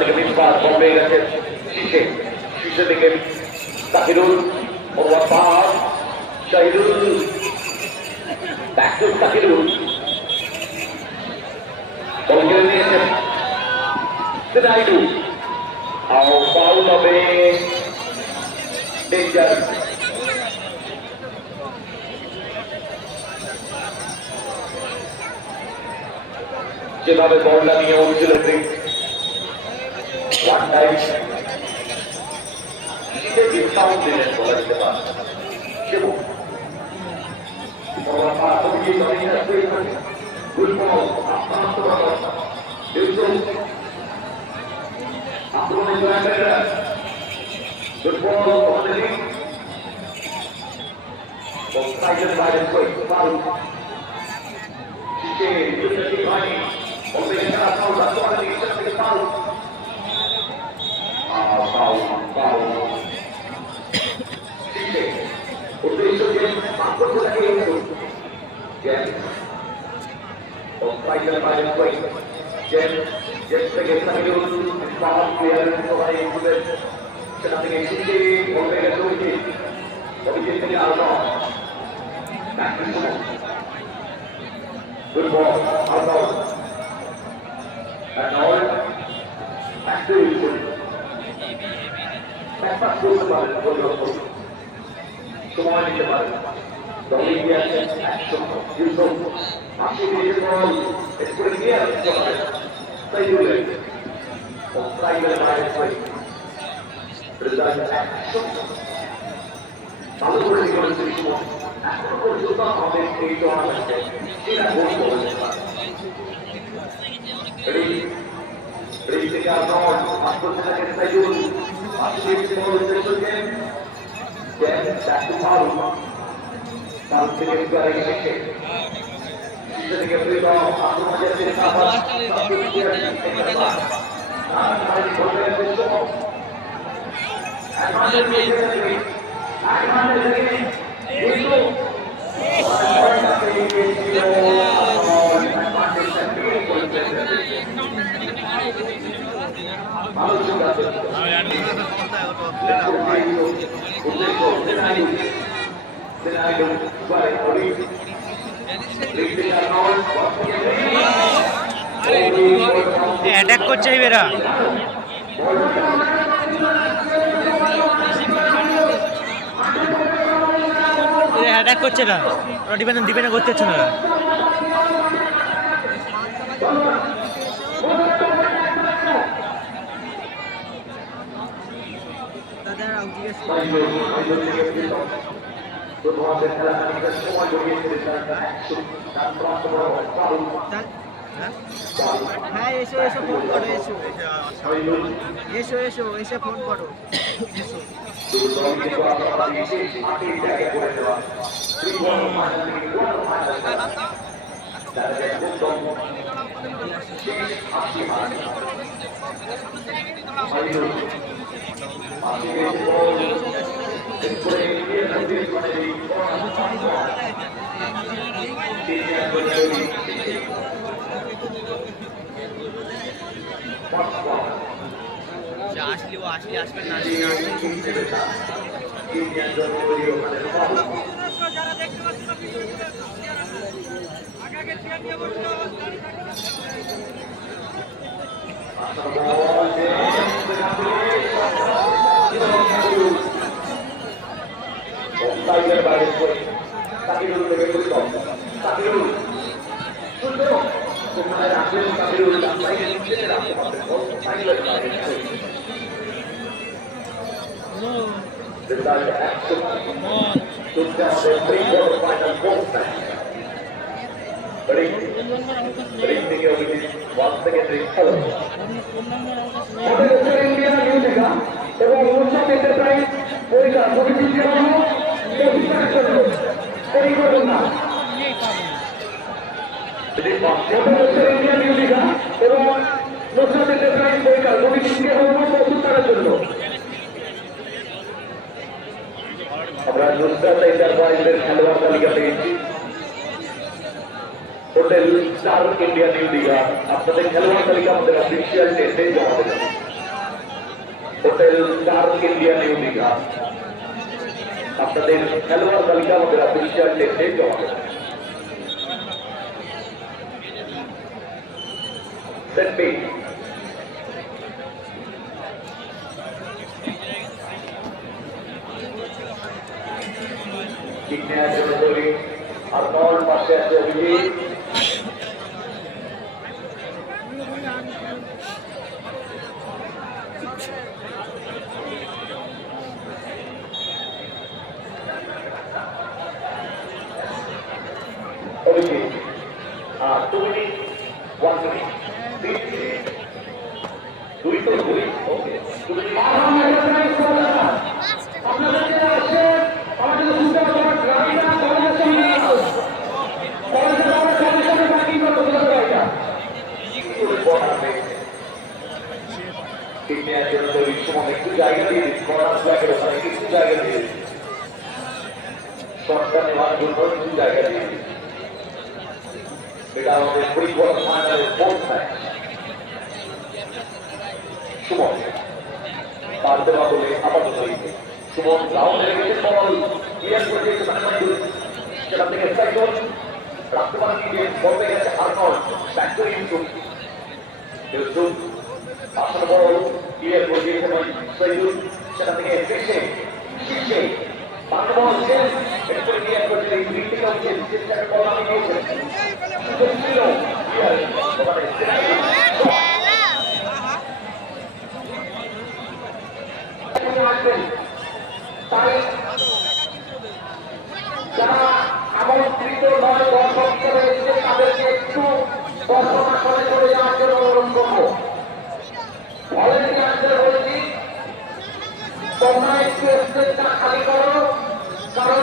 থেকে মিসবাহ বল পেয়ে গেছে শীষে, শীষে থেকে তাহিরুল পাস, Shahidul back to Tahirul, ball কেড়ে নিয়েছেন সিনাইডু, ফাউল হবে, ডেঞ্জার। যেভাবে বলটা নিয়ে উঠছিল ডিসকাউন্ট দিলেন বলা যেতে পারে। Good ball, out. And now, activity. That's not good about it. Come on, you know. The India action. You know, actually, it's going to be a say you live. Try to buy it right. Result action. ভালো করে জীবনে দৃশ্য এখন পর্যন্ত আমাদের এই টুর্নামেন্টে সেটা গোল করেছে থেকে আর্নল্ড মাত্র থেকে সাইদুল অ্যাটাক করছে এরা, অ্যাটাক করছে না, ওরা ডিপেন্ড করতে হচ্ছে না। হ্যাঁ এসো এসো ফোন করো, এসো এসো এসো এসে ফোন করো, এসো। আসলে ও আসলে আসবে না, এবং উন্নত এন্টারপ্রাইজ পরিকল্পনা এবং নুসরাত এন্টারপ্রাইজ পরিকার কমিটিকে প্রস্তুত করার জন্য আমরা নুসরাত এন্টারপ্রাইজের খেলোয়াড় তালিকা পেয়েছি। Hotel star India new Digha আপনাদের খেলোয়াড় তালিকা আমাদের অফিসিয়াল ডেটে জমা দেবেন। Hotel star India new Digha আপনাদের খেলোয়াড় তালিকা আমাদের অফিসিয়াল টেস্টে জমা দেবেন। সেট পিচ ঠিক নেওয়ার জন্য তৈরি আর বল পাশে আছে অভিজিৎ অভিজিৎ আর 2 মিনিট 1 মিনিট 3 মিনিট 2 তো 2 ওকে 2 মিনিট আপনাদের আছে আমাদের সুন্দর করা গ্রামীণ কলেজের সঙ্গে কলেজের আমরা কলেজের বাকি করে দিতে পারি ঠিক নেওয়ার জন্য তৈরি সময় একটু জায়গা দিয়ে দিচ্ছি কর্নার ফ্ল্যাগের ওখানে কিছু জায়গা দিয়ে দিচ্ছি শটটা নেওয়ার জন্য কিছু জায়গা দিয়ে দিচ্ছি এটা আমাদের পরিবার ফাইনালের ফোর্থ ম্যাচ সুমন পারতে না বলে আপাতত সুমন রাউন্ডে রেখেছে বল ক্লিয়ার করে দিয়েছে মানমান্ডু সেটা থেকে সাইকেল রাখতে পারেন দিয়ে বল পেয়ে গেছে Arnold back to Yusuf Yusuf আসলে বল ক্লিয়ার করে দিয়েছে সাইকেল সেটা থেকে ফিশে ফিশে বাংলা বল শেষ এরপরে ক্লিয়ার করে দিলেন ক্রিটিক্যাল চেঞ্জ চেষ্টাকে বল আমি দিয়েছেন ছিল ক্লিয়ার ওখানে তাই যারা আমন্ত্রিত নয় দর্শক হিসেবে এসেছে তাদেরকে একটু দর্শনা করে চলে যাওয়ার জন্য অনুরোধ করবো ভলেন্টিয়ারদের বলছি তোমরা একটু স্টেজটা খালি করো কারণ